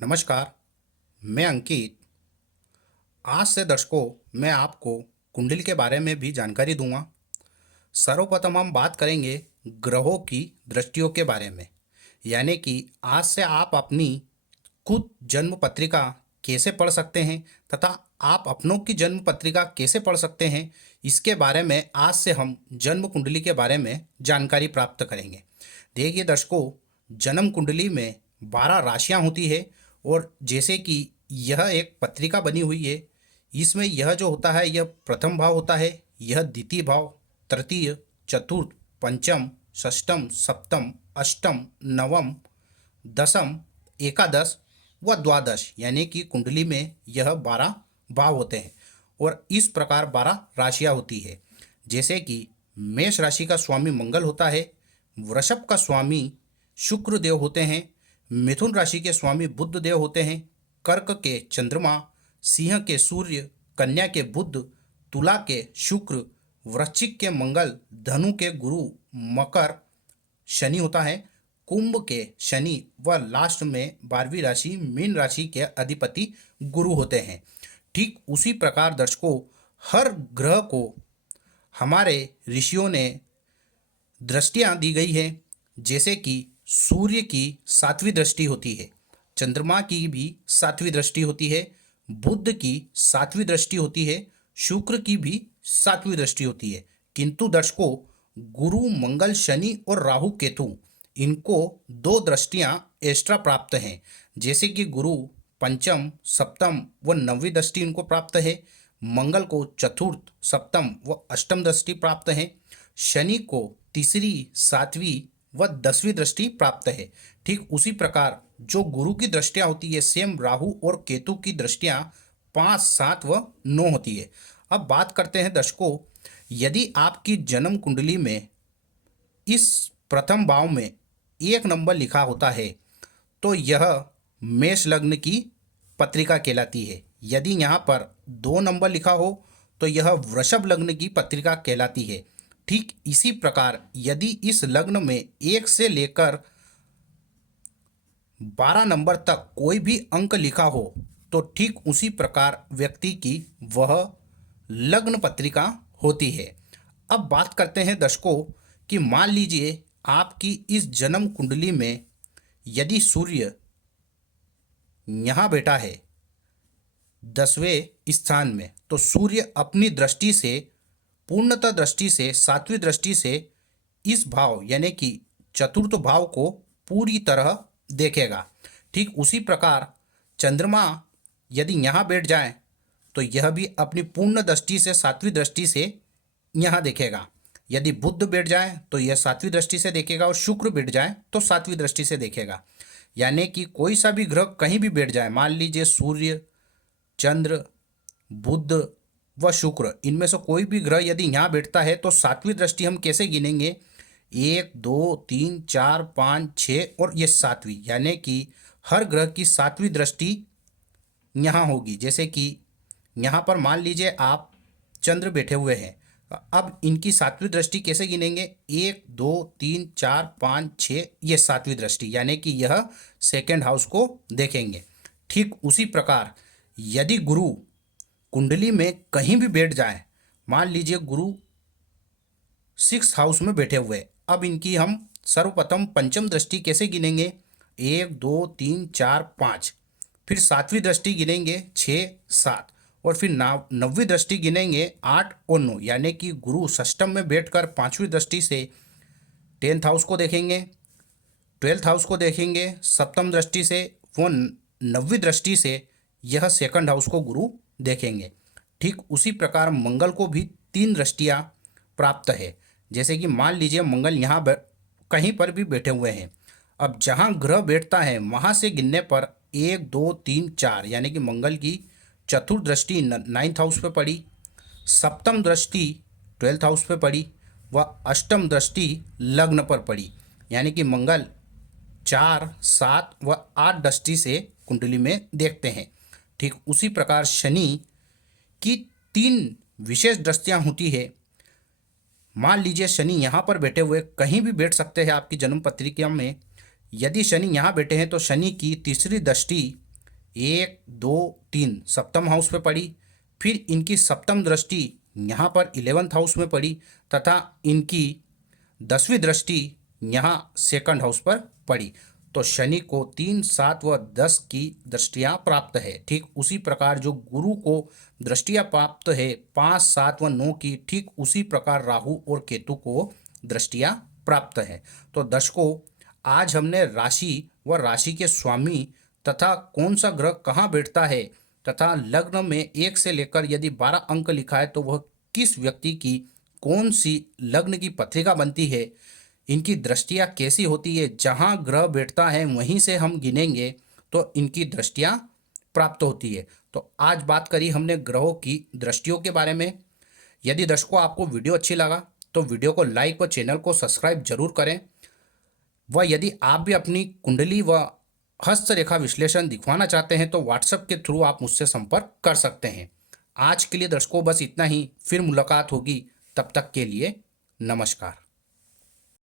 नमस्कार। मैं अंकित। आज से दर्शकों मैं आपको कुंडली के बारे में भी जानकारी दूंगा। सर्वप्रथम हम बात करेंगे ग्रहों की दृष्टियों के बारे में, यानी कि आज से आप अपनी खुद जन्म पत्रिका कैसे पढ़ सकते हैं तथा आप अपनों की जन्म पत्रिका कैसे पढ़ सकते हैं, इसके बारे में आज से हम जन्म कुंडली के बारे में जानकारी प्राप्त करेंगे। देखिए दर्शकों, जन्म कुंडली में 12 राशियां होती है और जैसे कि यह एक पत्रिका बनी हुई है, इसमें यह जो होता है यह प्रथम भाव होता है, यह द्वितीय भाव, तृतीय, चतुर्थ, पंचम, षष्टम, सप्तम, अष्टम, नवम, दसम, एकादश व द्वादश, यानी कि कुंडली में यह 12 भाव होते हैं और इस प्रकार 12 राशियां होती है। जैसे कि मेष राशि का स्वामी मंगल होता है, वृषभ का स्वामी शुक्र देव होते हैं, मिथुन राशि के स्वामी बुध देव होते हैं, कर्क के चंद्रमा, सिंह के सूर्य, कन्या के बुध, तुला के शुक्र, वृश्चिक के मंगल, धनु के गुरु, मकर शनि होता है, कुंभ के शनि व लास्ट में 12वीं राशि मीन राशि के अधिपति गुरु होते हैं। ठीक उसी प्रकार दर्शकों, हर ग्रह को हमारे ऋषियों ने दृष्टियां दी गई है। जैसे कि सूर्य की 7वीं दृष्टि होती है, चंद्रमा की भी 7वीं दृष्टि होती है, बुध की 7वीं दृष्टि होती है, शुक्र की भी 7वीं दृष्टि होती है। किंतु दर्शकों, गुरु, मंगल, शनि और राहु केतु, इनको 2 दृष्टियां एक्स्ट्रा प्राप्त हैं। जैसे कि गुरु पंचम, सप्तम व 9वीं दृष्टि इनको प्राप्त है, मंगल को चतुर्थ, सप्तम व अष्टम दृष्टि प्राप्त है, शनि को तीसरी, 7वीं व 10वीं दृष्टि प्राप्त है। ठीक उसी प्रकार जो गुरु की दृष्टियां होती है, सेम राहु और केतु की दृष्टियां 5, 7 व 9 होती है। अब बात करते हैं दर्शकों, यदि आपकी जन्म कुंडली में इस प्रथम भाव में 1 नंबर लिखा होता है तो यह मेष लग्न की पत्रिका कहलाती है। यदि यहाँ पर 2 नंबर लिखा हो तो यह वृषभ लग्न की पत्रिका कहलाती है। ठीक इसी प्रकार यदि इस लग्न में 1 से लेकर 12 नंबर तक कोई भी अंक लिखा हो तो ठीक उसी प्रकार व्यक्ति की वह लग्न पत्रिका होती है। अब बात करते हैं दर्शकों कि मान लीजिए आपकी इस जन्म कुंडली में यदि सूर्य यहाँ बैठा है 10वें स्थान में, तो सूर्य अपनी दृष्टि से, पूर्णतः दृष्टि से, 7वीं दृष्टि से इस भाव यानी कि चतुर्थ भाव को पूरी तरह देखेगा। ठीक उसी प्रकार चंद्रमा यदि यहाँ बैठ जाए तो यह भी अपनी पूर्ण दृष्टि से, 7वीं दृष्टि से यहाँ देखेगा। यदि बुध बैठ जाए तो यह 7वीं दृष्टि से देखेगा और शुक्र बैठ जाए तो 7वीं दृष्टि से देखेगा। यानी कि कोई सा भी ग्रह कहीं भी बैठ जाए, मान लीजिए सूर्य, चंद्र, बुध व शुक्र, इनमें से कोई भी ग्रह यदि यहाँ बैठता है तो 7वीं दृष्टि हम कैसे गिनेंगे? 1, 2, 3, 4, 5, 6 और ये 7वीं, यानी कि हर ग्रह की 7वीं दृष्टि यहाँ होगी। जैसे कि यहाँ पर मान लीजिए आप चंद्र बैठे हुए हैं, अब इनकी 7वीं दृष्टि कैसे गिनेंगे? 1, 2, 3, 4, 5, 6, ये 7वीं दृष्टि, यानी कि यह सेकेंड हाउस को देखेंगे। ठीक उसी प्रकार यदि गुरु कुंडली में कहीं भी बैठ जाए, मान लीजिए गुरु 6th हाउस में बैठे हुए, अब इनकी हम सर्वप्रथम पंचम दृष्टि कैसे गिनेंगे? 1, 2, 3, 4, 5, फिर 7वीं दृष्टि गिनेंगे 6, 7 और फिर 9वीं दृष्टि गिनेंगे 8 और 9, यानी कि गुरु षष्टम में बैठकर 5वीं दृष्टि से 10th हाउस को देखेंगे, 12th हाउस को देखेंगे, सप्तम दृष्टि से वो 9वीं दृष्टि से यह सेकंड हाउस को गुरु देखेंगे। ठीक उसी प्रकार मंगल को भी 3 दृष्टियाँ प्राप्त है। जैसे कि मान लीजिए मंगल यहाँ कहीं पर भी बैठे हुए हैं, अब जहाँ ग्रह बैठता है वहाँ से गिनने पर 1, 2, 3, 4, यानी कि मंगल की चतुर्थ दृष्टि 9th हाउस पे पड़ी, सप्तम दृष्टि 12th हाउस पे पड़ी व अष्टम दृष्टि लग्न पर पड़ी, यानी कि मंगल 4, 7 व 8 दृष्टि से कुंडली में देखते हैं। ठीक उसी प्रकार शनि की 3 विशेष दृष्टियां होती है। मान लीजिए शनि यहाँ पर बैठे हुए, कहीं भी बैठ सकते हैं आपकी जन्म पत्रिका में। यदि शनि यहाँ बैठे हैं तो शनि की तीसरी दृष्टि 1, 2, 3 सप्तम हाउस पे पड़ी, फिर इनकी सप्तम दृष्टि यहाँ पर 11th हाउस में पड़ी तथा इनकी 10वीं दृष्टि यहाँ सेकंड हाउस पर पड़ी। तो शनि को 3, 7 व 10 की दृष्टियाँ प्राप्त है। ठीक उसी प्रकार जो गुरु को दृष्टियाँ प्राप्त है 5, 7 व 9 की, ठीक उसी प्रकार राहु और केतु को दृष्टियाँ प्राप्त है। तो दर्शकों, आज हमने राशि व राशि के स्वामी तथा कौन सा ग्रह कहाँ बैठता है तथा लग्न में 1 से लेकर यदि 12 अंक लिखा है तो वह किस व्यक्ति की कौन सी लग्न की पत्रिका बनती है, इनकी दृष्टियाँ कैसी होती है, जहाँ ग्रह बैठता है वहीं से हम गिनेंगे तो इनकी दृष्टियाँ प्राप्त होती है। तो आज बात करी हमने ग्रहों की दृष्टियों के बारे में। यदि दर्शकों आपको वीडियो अच्छी लगा तो वीडियो को लाइक व चैनल को सब्सक्राइब जरूर करें। व यदि आप भी अपनी कुंडली व हस्तरेखा विश्लेषण दिखवाना चाहते हैं तो व्हाट्सएप के थ्रू आप मुझसे संपर्क कर सकते हैं। आज के लिए दर्शकों बस इतना ही, फिर मुलाकात होगी, तब तक के लिए नमस्कार।